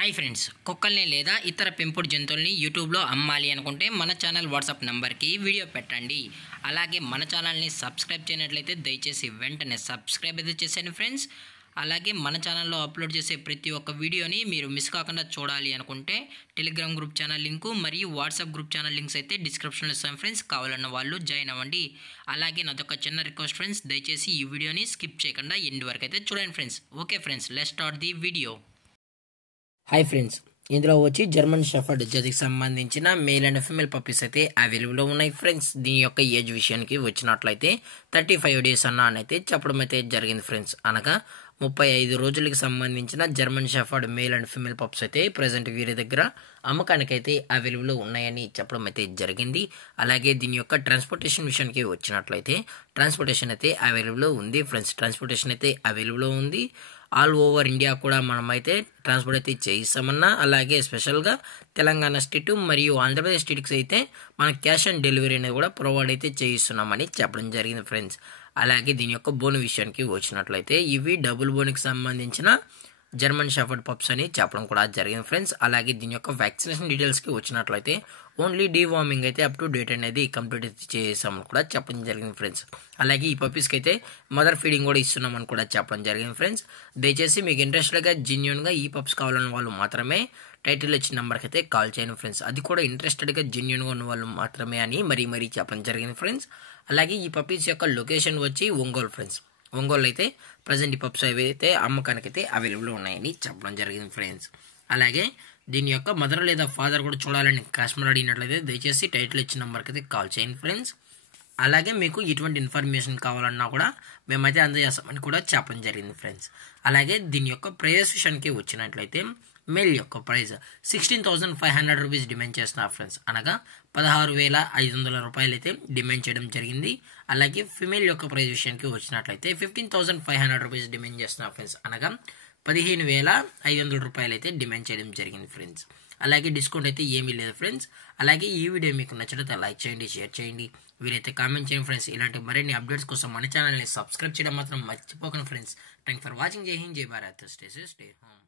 Hi friends, కుక్కల్ని లేదా ఇతర పెంపుడు జంతువుల్ని యూట్యూబ్లో అమ్మాలి అనుకుంటే మన ఛానల్ వాట్సాప్ నెంబర్కి వీడియో పెట్టండి. అలాగే మన ఛానల్ని సబ్స్క్రైబ్ చేయనట్లయితే దయచేసి వెంటనే సబ్స్క్రైబ్ అయితే చేసేయండి ఫ్రెండ్స్. అలాగే మన ఛానల్లో అప్లోడ్ చేసే ప్రతి ఒక్క వీడియోని మీరు మిస్ కాకుండా చూడాలి అనుకుంటే టెలిగ్రామ్ గ్రూప్ ఛానల్ లింకు మరియు వాట్సాప్ గ్రూప్ ఛానల్ లింక్స్ అయితే డిస్క్రిప్షన్లో ఇస్తాను ఫ్రెండ్స్. కావాలన్న వాళ్ళు జాయిన్ అవ్వండి. అలాగే నాదొక చిన్న రిక్వెస్ట్ ఫ్రెండ్స్, దయచేసి ఈ వీడియోని స్కిప్ చేయకుండా ఎండ్ వరకు అయితే చూడండి friends. Okay friends, let's start the video. Hi friends, ఇందులో వచ్చి జర్మన్ షెఫర్డ్ జాతికి సంబంధించిన మేల్ అండ్ ఫీమేల్ పప్పీస్ అయితే అవైలబుల్లో ఉన్నాయి ఫ్రెండ్స్. దీని యొక్క ఏజ్ విషయానికి వచ్చినట్లయితే 35 డేస్ అయితే చెప్పడం అయితే జరిగింది ఫ్రెండ్స్. అనగా 35 రోజులకి సంబంధించిన German shepherd male and female pups అయితే ప్రజెంట్ వీరి దగ్గర అమ్మకానికి అయితే అవైలబుల్లో ఉన్నాయని చెప్పడం అయితే జరిగింది. అలాగే దీని యొక్క ట్రాన్స్పోర్టేషన్ విషయానికి వచ్చినట్లయితే ట్రాన్స్పోర్టేషన్ అయితే అవైలబుల్లో ఉంది ఫ్రెండ్స్. ట్రాన్స్పోర్టేషన్ అయితే అవైలబుల్లో ఉంది. ఆల్ ఓవర్ ఇండియా కూడా మనమైతే ట్రాన్స్పోర్ట్ అయితే చేయిస్తామన్నా, అలాగే స్పెషల్గా తెలంగాణ స్టేట్ మరియు ఆంధ్రప్రదేశ్ స్టేట్కి అయితే మన క్యాష్ ఆన్ డెలివరీ అనేది కూడా ప్రొవైడ్ అయితే చేయిస్తున్నామని చెప్పడం జరిగింది ఫ్రెండ్స్. అలాగే దీని యొక్క బోన్ విషయానికి వచ్చినట్లయితే ఇవి డబుల్ బోన్కి సంబంధించిన జర్మన్ షెఫర్డ్ పప్స్ అని చెప్పడం కూడా జరిగింది ఫ్రెండ్స్. అలాగే దీని యొక్క వ్యాక్సినేషన్ డీటెయిల్స్కి వచ్చినట్లయితే ఓన్లీ డీవార్మింగ్ అయితే అప్ టు డేట్ అనేది కంప్లీట్ చేసామని కూడా చెప్పడం జరిగింది ఫ్రెండ్స్. అలాగే ఈ పప్పీస్కి అయితే మదర్ ఫీడింగ్ కూడా ఇస్తున్నామని కూడా చెప్పడం జరిగింది ఫ్రెండ్స్. దయచేసి మీకు ఇంట్రెస్ట్గా జెన్యున్గా ఈ పప్స్ కావాలన్న వాళ్ళు మాత్రమే టైటిల్ వచ్చిన నెంబర్కి అయితే కాల్ చేయండి ఫ్రెండ్స్. అది కూడా ఇంట్రెస్టెడ్గా జెన్యున్గా ఉన్న వాళ్ళు మాత్రమే అని మరీ చెప్పడం జరిగింది ఫ్రెండ్స్. అలాగే ఈ పప్పీస్ యొక్క లొకేషన్ వచ్చి ఒంగోలు ఫ్రెండ్స్. ఒంగోలు అయితే ప్రజెంట్ ఈ పప్స్ అయితే అమ్మకానికి అయితే అవైలబుల్ ఉన్నాయని చెప్పడం జరిగింది ఫ్రెండ్స్. అలాగే దీని యొక్క మదర్ లేదా ఫాదర్ కూడా చూడాలని కస్టమర్ అడిగినట్లయితే దయచేసి టైటిల్ ఇచ్చిన నెంబర్కి అయితే కాల్ చేయండి ఫ్రెండ్స్. అలాగే మీకు ఎటువంటి ఇన్ఫర్మేషన్ కావాలన్నా కూడా మేమైతే అందజేస్తామని కూడా చెప్పడం జరిగింది ఫ్రెండ్స్. అలాగే దీని యొక్క ప్రైస్ విషయానికి వచ్చినట్లయితే మేల్ యొక్క ప్రైస్ 16,500 రూపీస్ డిమాండ్ చేస్తున్నారు ఫ్రెండ్స్. అనగా 16,500 రూపాయలు అయితే డిమాండ్ చేయడం జరిగింది. అలాగే ఫిమేల్ యొక్క ప్రైస్ విషయానికి వచ్చినట్లయితే 15,500 రూపీస్ డిమాండ్ చేస్తున్నారు ఫ్రెండ్స్. అనగా 15,500 రూపాయలు అయితే డిమాండ్ చేయడం జరిగింది ఫ్రెండ్స్. అలాగే డిస్కౌంట్ అయితే ఏమీ లేదు ఫ్రెండ్స్. అలాగే ఈ వీడియో మీకు నచ్చినట్లయితే లైక్ చేయండి, షేర్ చేయండి, వీరైతే కామెంట్ చేయండి ఫ్రెండ్స్. ఇలాంటి మరిన్ని అప్డేట్స్ కోసం మన ఛానల్ని సబ్స్క్రైబ్ చేయడం మాత్రం మర్చిపోకండి ఫ్రెండ్స్. Thank for watching. జై హింద్, జై భారత్, స్టే హోమ్.